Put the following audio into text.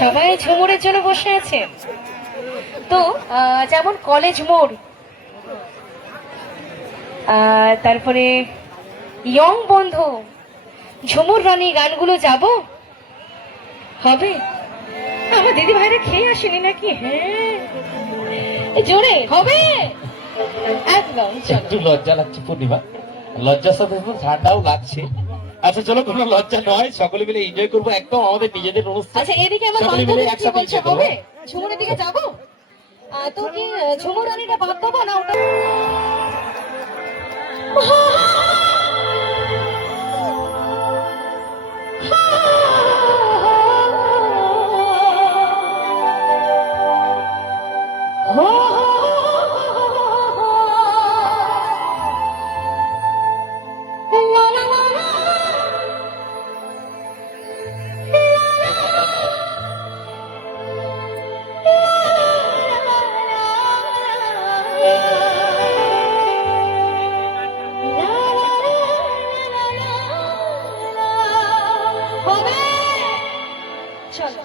সবাই ঝুমুরের জন্য বসে আছে। তো যেমন কলেজ মোড়, তারপরে ইয়ং বন্ধু, ঝুমুর রানী গানগুলো যাব হবে। আমার দিদি ভাইরা খেয়ে আসেনি নাকি? হ্যাঁ, জোরে হবে একদম। একটু লজ্জা লাগছে পূর্ণিমা, লজ্জার সাথে ঠান্ডাও লাগছে। আচ্ছা চলো, কোনো লজ্জা নয়, সকলে মিলে এনজয় করবো একদম আমাদের নিজেদের অনুষ্ঠান। আচ্ছা এদিকে আমার সকলে মিলে বান্ধবী কি একসাথে বলছে, এনজয় করবো। হবে ঝুমুরের দিকে যাবো? তো কি ঝুমুর রানীটা বাদ দেবো না ওটা? চলো।